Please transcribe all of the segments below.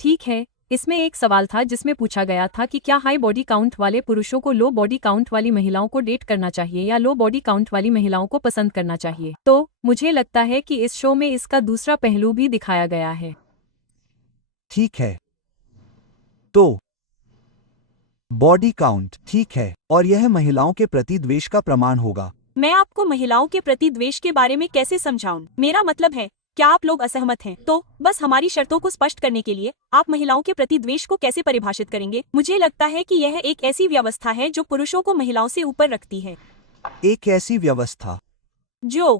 ठीक है, इसमें एक सवाल था जिसमें पूछा गया था कि क्या हाई बॉडी काउंट वाले पुरुषों को लो बॉडी काउंट वाली महिलाओं को डेट करना चाहिए या लो बॉडी काउंट वाली महिलाओं को पसंद करना चाहिए। तो मुझे लगता है कि इस शो में इसका दूसरा पहलू भी दिखाया गया है। ठीक है, तो बॉडी काउंट ठीक है, और यह महिलाओं के प्रति द्वेष का प्रमाण होगा। मैं आपको महिलाओं के प्रति द्वेष के बारे में कैसे समझाऊं? मेरा मतलब है, क्या आप लोग असहमत हैं? तो बस हमारी शर्तों को स्पष्ट करने के लिए आप महिलाओं के प्रति द्वेष को कैसे परिभाषित करेंगे? मुझे लगता है कि यह एक ऐसी व्यवस्था है जो पुरुषों को महिलाओं से ऊपर रखती है। एक ऐसी व्यवस्था जो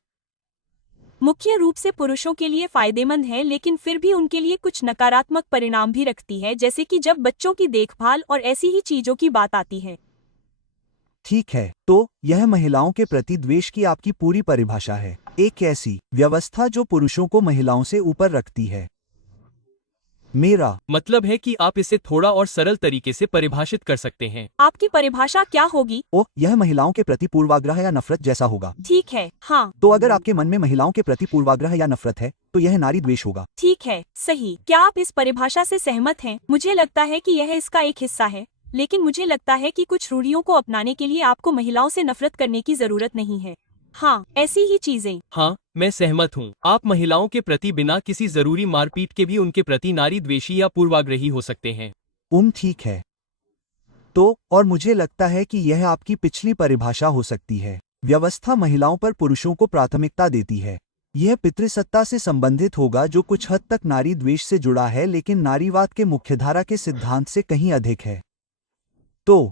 मुख्य रूप से पुरुषों के लिए फायदेमंद है, लेकिन फिर भी उनके लिए कुछ नकारात्मक परिणाम भी रखती है, जैसे कि जब बच्चों की देखभाल और ऐसी ही चीजों की बात आती है। ठीक है, तो यह महिलाओं के प्रति द्वेष की आपकी पूरी परिभाषा है। एक ऐसी व्यवस्था जो पुरुषों को महिलाओं से ऊपर रखती है। मेरा मतलब है कि आप इसे थोड़ा और सरल तरीके से परिभाषित कर सकते हैं। आपकी परिभाषा क्या होगी? यह महिलाओं के प्रति पूर्वाग्रह या नफरत जैसा होगा। ठीक है, हाँ। तो अगर आपके मन में महिलाओं के प्रति पूर्वाग्रह या नफरत है तो यह नारी द्वेष होगा। ठीक है, सही। क्या आप इस परिभाषा से सहमत हैं? मुझे लगता है कि यह इसका एक हिस्सा है, लेकिन मुझे लगता है कि कुछ रूढ़ियों को अपनाने के लिए आपको महिलाओं से नफरत करने की जरूरत नहीं है। हाँ, ऐसी ही चीजें। हाँ, मैं सहमत हूँ। आप महिलाओं के प्रति बिना किसी जरूरी मारपीट के भी उनके प्रति नारी द्वेषी या पूर्वाग्रही हो सकते हैं। ठीक है। तो और मुझे लगता है कि यह आपकी पिछली परिभाषा हो सकती है। व्यवस्था महिलाओं पर पुरुषों को प्राथमिकता देती है। यह पितृसत्ता से संबंधित होगा जो कुछ हद तक नारी द्वेष से जुड़ा है, लेकिन नारीवाद के मुख्यधारा के सिद्धांत से कहीं अधिक है। तो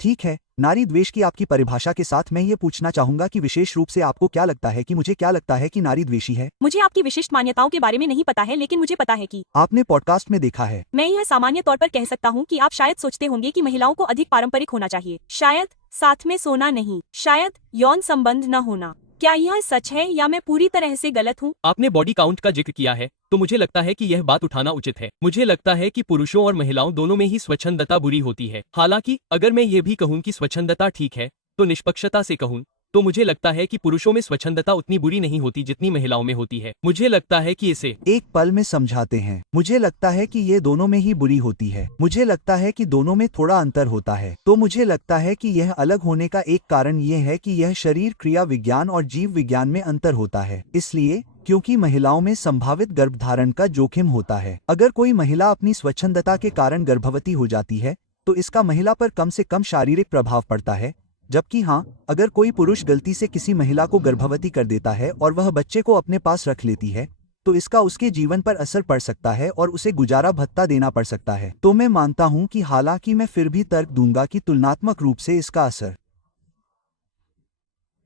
ठीक है, नारी द्वेष की आपकी परिभाषा के साथ मैं ये पूछना चाहूंगा कि विशेष रूप से आपको क्या लगता है कि मुझे क्या लगता है कि नारी द्वेषी है? मुझे आपकी विशिष्ट मान्यताओं के बारे में नहीं पता है, लेकिन मुझे पता है कि आपने पॉडकास्ट में देखा है। मैं यह सामान्य तौर पर कह सकता हूँ कि आप शायद सोचते होंगे कि महिलाओं को अधिक पारंपरिक होना चाहिए, शायद साथ में सोना नहीं, शायद यौन संबंध न होना। क्या यह सच है या मैं पूरी तरह से गलत हूँ? आपने बॉडी काउंट का जिक्र किया है, तो मुझे लगता है कि यह बात उठाना उचित है। मुझे लगता है कि पुरुषों और महिलाओं दोनों में ही स्वच्छंदता बुरी होती है। हालांकि अगर मैं ये भी कहूँ कि स्वच्छंदता ठीक है, तो निष्पक्षता से कहूँ तो मुझे लगता है कि पुरुषों में स्वच्छंदता उतनी बुरी नहीं होती जितनी महिलाओं में होती है। मुझे लगता है कि इसे एक पल में समझाते हैं। मुझे लगता है कि ये दोनों में ही बुरी होती है। मुझे लगता है कि दोनों में थोड़ा अंतर होता है। तो मुझे लगता है कि यह अलग होने का एक कारण ये है कि यह शरीर क्रिया विज्ञान और जीव विज्ञान में अंतर होता है। इसलिए क्योंकि महिलाओं में संभावित गर्भधारण का जोखिम होता है। अगर कोई महिला अपनी स्वच्छंदता के कारण गर्भवती हो जाती है तो इसका महिला पर कम से कम शारीरिक प्रभाव पड़ता है, जबकि हाँ, अगर कोई पुरुष गलती से किसी महिला को गर्भवती कर देता है और वह बच्चे को अपने पास रख लेती है तो इसका उसके जीवन पर असर पड़ सकता है और उसे गुजारा भत्ता देना पड़ सकता है। तो मैं मानता हूं कि हालांकि मैं फिर भी तर्क दूंगा कि तुलनात्मक रूप से इसका असर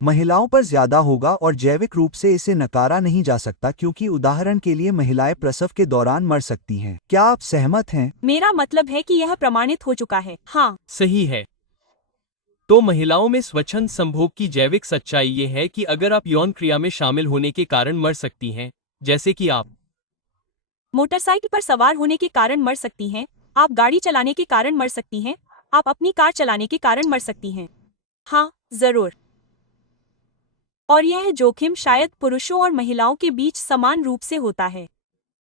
महिलाओं पर ज्यादा होगा और जैविक रूप से इसे नकारा नहीं जा सकता, क्योंकि उदाहरण के लिए महिलाएं प्रसव के दौरान मर सकती हैं। क्या आप सहमत हैं? मेरा मतलब है कि यह प्रमाणित हो चुका है। हाँ, सही है। तो महिलाओं में स्वच्छंद संभोग की जैविक सच्चाई ये है कि अगर आप यौन क्रिया में शामिल होने के कारण मर सकती हैं, जैसे कि आप मोटरसाइकिल पर सवार होने के कारण मर सकती हैं, आप गाड़ी चलाने के कारण मर सकती हैं, आप अपनी कार चलाने के कारण मर सकती हैं। हाँ, जरूर। और यह जोखिम शायद पुरुषों और महिलाओं के बीच समान रूप से होता है।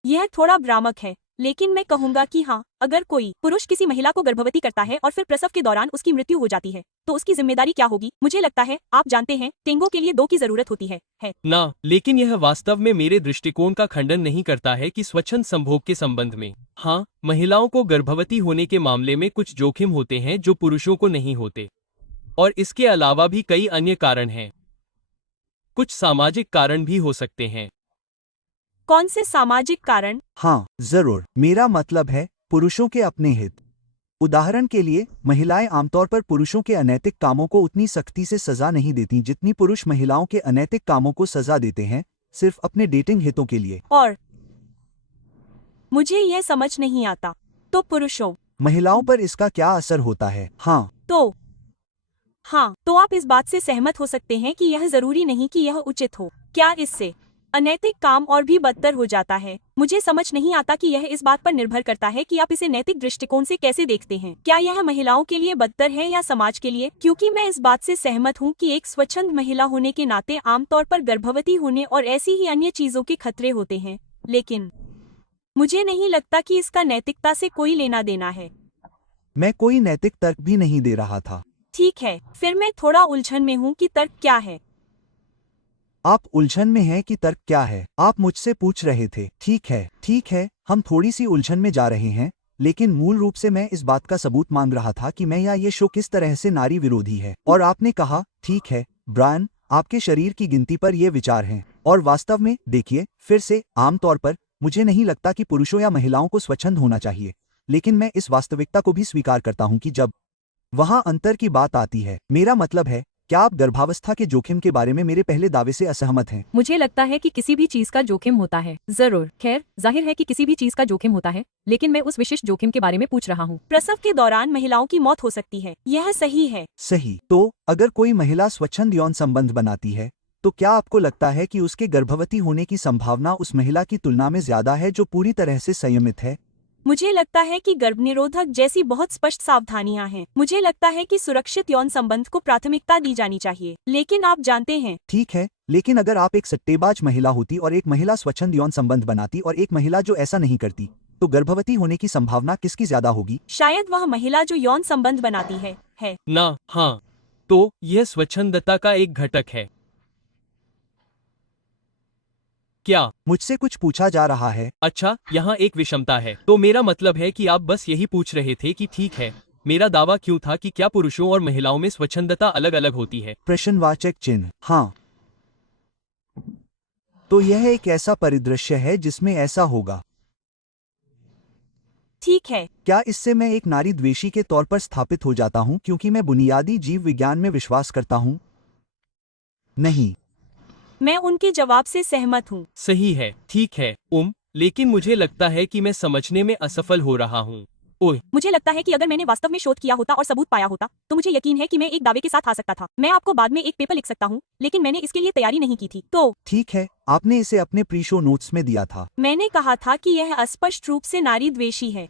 यह थोड़ा भ्रामक है, लेकिन मैं कहूंगा कि हाँ, अगर कोई पुरुष किसी महिला को गर्भवती करता है और फिर प्रसव के दौरान उसकी मृत्यु हो जाती है तो उसकी जिम्मेदारी क्या होगी? मुझे लगता है आप जानते हैं, टेंगो के लिए दो की जरूरत होती है ना, लेकिन यह वास्तव में मेरे दृष्टिकोण का खंडन नहीं करता है कि स्वच्छंद संभोग के संबंध में हाँ, महिलाओं को गर्भवती होने के मामले में कुछ जोखिम होते हैं जो पुरुषों को नहीं होते। और इसके अलावा भी कई अन्य कारण हैं। कुछ सामाजिक कारण भी हो सकते हैं। कौन से सामाजिक कारण? हाँ, जरूर। मेरा मतलब है पुरुषों के अपने हित। उदाहरण के लिए, महिलाएं आमतौर पर पुरुषों के अनैतिक कामों को उतनी सख्ती से सजा नहीं देती जितनी पुरुष महिलाओं के अनैतिक कामों को सजा देते हैं, सिर्फ अपने डेटिंग हितों के लिए। और मुझे यह समझ नहीं आता, तो पुरुषों महिलाओं पर इसका क्या असर होता है? हाँ, तो आप इस बात से सहमत हो सकते हैं कि यह जरूरी नहीं कि यह उचित हो। क्या इससे अनैतिक काम और भी बदतर हो जाता है? मुझे समझ नहीं आता कि यह इस बात पर निर्भर करता है कि आप इसे नैतिक दृष्टिकोण से कैसे देखते हैं। क्या यह महिलाओं के लिए बदतर है या समाज के लिए? क्योंकि मैं इस बात से सहमत हूँ कि एक स्वच्छंद महिला होने के नाते आमतौर पर गर्भवती होने और ऐसी ही अन्य चीजों के खतरे होते हैं, लेकिन मुझे नहीं लगता कि इसका नैतिकता से कोई लेना देना है। मैं कोई नैतिक तर्क भी नहीं दे रहा था। ठीक है, फिर मैं थोड़ा उलझन में हूँ कि तर्क क्या है। आप उलझन में हैं कि तर्क क्या है? आप मुझसे पूछ रहे थे। ठीक है, हम थोड़ी सी उलझन में जा रहे हैं, लेकिन मूल रूप से मैं इस बात का सबूत मांग रहा था कि मैं या ये शो किस तरह से नारी विरोधी है। और आपने कहा, ठीक है ब्रायन, आपके शरीर की गिनती पर ये विचार हैं। और वास्तव में देखिए, फिर से आमतौर पर मुझे नहीं लगता कि पुरुषों या महिलाओं को स्वच्छंद होना चाहिए, लेकिन मैं इस वास्तविकता को भी स्वीकार करता हूं कि जब वहां अंतर की बात आती है, मेरा मतलब है, क्या आप गर्भावस्था के जोखिम के बारे में मेरे पहले दावे से असहमत हैं? मुझे लगता है कि किसी भी चीज का जोखिम होता है। जरूर, खैर जाहिर है कि किसी भी चीज का जोखिम होता है, लेकिन मैं उस विशिष्ट जोखिम के बारे में पूछ रहा हूँ। प्रसव के दौरान महिलाओं की मौत हो सकती है, यह सही है। सही। तो अगर कोई महिला स्वच्छंद यौन संबंध बनाती है, तो क्या आपको लगता है कि उसके गर्भवती होने की संभावना उस महिला की तुलना में ज्यादा है जो पूरी तरह से संयमित है? मुझे लगता है कि गर्भनिरोधक जैसी बहुत स्पष्ट सावधानियां हैं। मुझे लगता है कि सुरक्षित यौन संबंध को प्राथमिकता दी जानी चाहिए, लेकिन आप जानते हैं। ठीक है, लेकिन अगर आप एक सट्टेबाज महिला होती और एक महिला स्वच्छंद यौन संबंध बनाती और एक महिला जो ऐसा नहीं करती, तो गर्भवती होने की संभावना किसकी ज्यादा होगी? शायद वह महिला जो यौन संबंध बनाती है। ना, हाँ, तो यह स्वच्छंदता का एक घटक है। क्या? मुझसे कुछ पूछा जा रहा है? अच्छा, यहाँ एक विषमता है। तो मेरा मतलब है कि आप बस यही पूछ रहे थे कि ठीक है, मेरा दावा क्यों था कि क्या पुरुषों और महिलाओं में स्वच्छंदता अलग अलग होती है? प्रश्नवाचक चिन्ह। हाँ। तो यह एक ऐसा परिदृश्य है जिसमें ऐसा होगा। ठीक है। क्या इससे मैं एक नारी द्वेषी के तौर पर स्थापित हो जाता हूँ क्योंकि मैं बुनियादी जीव विज्ञान में विश्वास करता हूँ? नहीं। मैं उनके जवाब से सहमत हूँ। सही है, ठीक है, लेकिन मुझे लगता है कि मैं समझने में असफल हो रहा हूँ। ओह, मुझे लगता है कि अगर मैंने वास्तव में शोध किया होता और सबूत पाया होता, तो मुझे यकीन है कि मैं एक दावे के साथ आ सकता था। मैं आपको बाद में एक पेपर लिख सकता हूँ, लेकिन मैंने इसके लिए तैयारी नहीं की थी। तो ठीक है, आपने इसे अपने प्री शो नोट्स में दिया था। मैंने कहा था कि यह अस्पष्ट रूप से नारी द्वेषी है।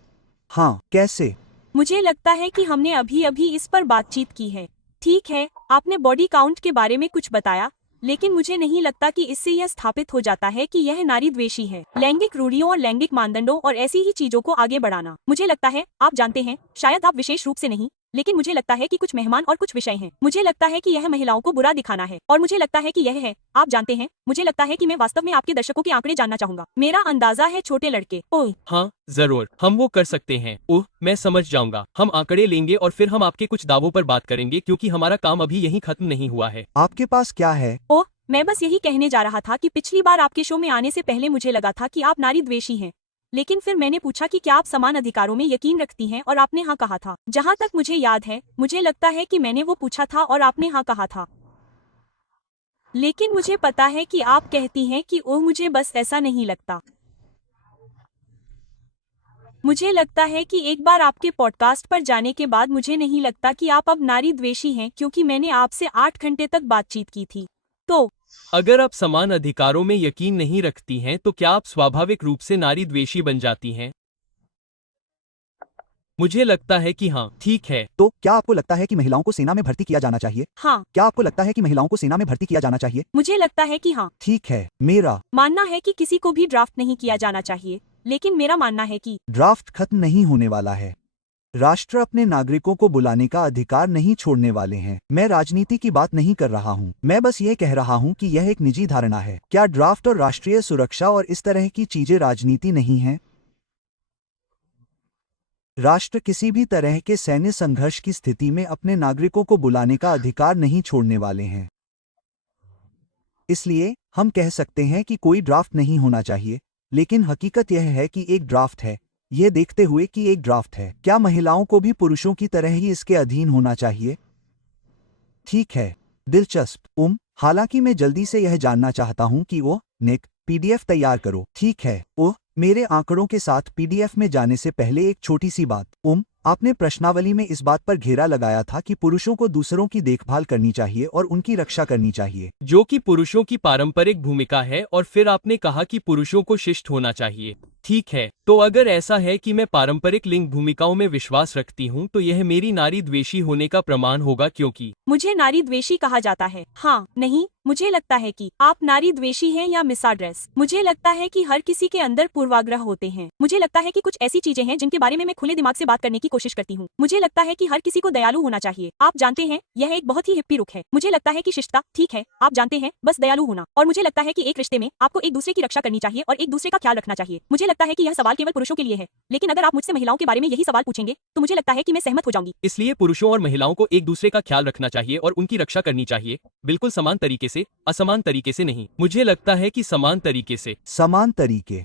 हाँ, कैसे? मुझे लगता है कि हमने अभी अभी इस पर बातचीत की है। ठीक है, आपने बॉडी काउंट के बारे में कुछ बताया, लेकिन मुझे नहीं लगता कि इससे यह स्थापित हो जाता है कि यह नारी द्वेषी है। लैंगिक रूढ़ियों और लैंगिक मानदंडों और ऐसी ही चीजों को आगे बढ़ाना, मुझे लगता है, आप जानते हैं, शायद आप विशेष रूप से नहीं, लेकिन मुझे लगता है कि कुछ मेहमान और कुछ विषय हैं। मुझे लगता है कि यह महिलाओं को बुरा दिखाना है, और मुझे लगता है कि यह है, आप जानते हैं, मुझे लगता है कि मैं वास्तव में आपके दर्शकों के आंकड़े जानना चाहूंगा। मेरा अंदाजा है छोटे लड़के। ओह हाँ, जरूर, हम वो कर सकते हैं। मैं समझ जाऊंगा। हम आंकड़े लेंगे और फिर हम आपके कुछ दावों पर बात करेंगे, क्योंकि हमारा काम अभी यहीं खत्म नहीं हुआ है। आपके पास क्या है? ओह, मैं बस यही कहने जा रहा था कि पिछली बार आपके शो में आने से पहले मुझे लगा था कि आप नारी द्वेषी हैं, लेकिन फिर मैंने पूछा कि क्या आप समान अधिकारों में यकीन रखती हैं, और आपने हाँ कहा था। जहाँ तक मुझे याद है, मुझे लगता है कि मैंने वो पूछा था और आपने हाँ कहा था। लेकिन मुझे पता है कि आप कहती हैं कि ओह, मुझे बस ऐसा नहीं लगता। मुझे लगता है कि एक बार आपके पॉडकास्ट पर जाने के बाद मुझे नहीं लगता कि आप अब नारी द्वेषी हैं, क्योंकि मैंने आपसे 8 घंटे तक बातचीत की थी। तो अगर आप समान अधिकारों में यकीन नहीं रखती हैं, तो क्या आप स्वाभाविक रूप से नारी द्वेषी बन जाती हैं? मुझे लगता है कि हाँ। ठीक है। तो क्या आपको लगता है कि महिलाओं को सेना में भर्ती किया जाना चाहिए? हाँ। क्या आपको लगता है कि महिलाओं को सेना में भर्ती किया जाना चाहिए? मुझे लगता है कि हाँ। ठीक है, मेरा मानना है कि किसी को भी ड्राफ्ट नहीं किया जाना चाहिए, लेकिन मेरा मानना है कि ड्राफ्ट खत्म नहीं होने वाला है। राष्ट्र अपने नागरिकों को बुलाने का अधिकार नहीं छोड़ने वाले हैं। मैं राजनीति की बात नहीं कर रहा हूं, मैं बस ये कह रहा हूं कि यह एक निजी धारणा है। क्या ड्राफ्ट और राष्ट्रीय सुरक्षा और इस तरह की चीजें राजनीति नहीं हैं? राष्ट्र किसी भी तरह के सैन्य संघर्ष की स्थिति में अपने नागरिकों को बुलाने का अधिकार नहीं छोड़ने वाले हैं। इसलिए हम कह सकते हैं कि कोई ड्राफ्ट नहीं होना चाहिए, लेकिन हकीकत यह है कि एक ड्राफ्ट है। ये देखते हुए कि एक ड्राफ्ट है, क्या महिलाओं को भी पुरुषों की तरह ही इसके अधीन होना चाहिए? ठीक है, दिलचस्प। हालांकि मैं जल्दी से यह जानना चाहता हूं कि निक, पीडीएफ तैयार करो। ठीक है। मेरे आंकड़ों के साथ पीडीएफ में जाने से पहले एक छोटी सी बात। आपने प्रश्नावली में इस बात पर घेरा लगाया था कि पुरुषों को दूसरों की देखभाल करनी चाहिए और उनकी रक्षा करनी चाहिए, जो कि पुरुषों की पारंपरिक भूमिका है, और फिर आपने कहा कि पुरुषों को शिष्ट होना चाहिए। ठीक है, तो अगर ऐसा है कि मैं पारंपरिक लिंग भूमिकाओं में विश्वास रखती हूँ तो यह मेरी नारी द्वेषी होने का प्रमाण होगा, क्योंकि मुझे नारी द्वेषी कहा जाता है। हाँ, नहीं, मुझे लगता है कि आप नारी द्वेषी हैं या मिसएड्रेस। मुझे लगता है कि हर किसी के अंदर पूर्वाग्रह होते हैं। मुझे लगता है कि कुछ ऐसी चीजें हैं जिनके बारे में मैं खुले दिमाग से बात करने की कोशिश करती हूँ। मुझे लगता है कि हर किसी को दयालु होना चाहिए। आप जानते हैं, यह एक बहुत ही हिप्पी रुख है। मुझे लगता है कि शिष्टता, ठीक है, आप जानते हैं, बस दयालु होना। और मुझे लगता है कि एक रिश्ते में आपको एक दूसरे की रक्षा करनी चाहिए और एक दूसरे का ख्याल रखना चाहिए। मुझे लगता है कि यह सवाल केवल पुरुषों के लिए है, लेकिन अगर आप मुझसे महिलाओं के बारे में यही सवाल पूछेंगे तो मुझे लगता है कि मैं सहमत हो जाऊंगी। इसलिए पुरुषों और महिलाओं को एक दूसरे का ख्याल रखना चाहिए और उनकी रक्षा करनी चाहिए, बिल्कुल समान तरीके से, असमान तरीके से नहीं। मुझे लगता है कि समान तरीके से। समान तरीके।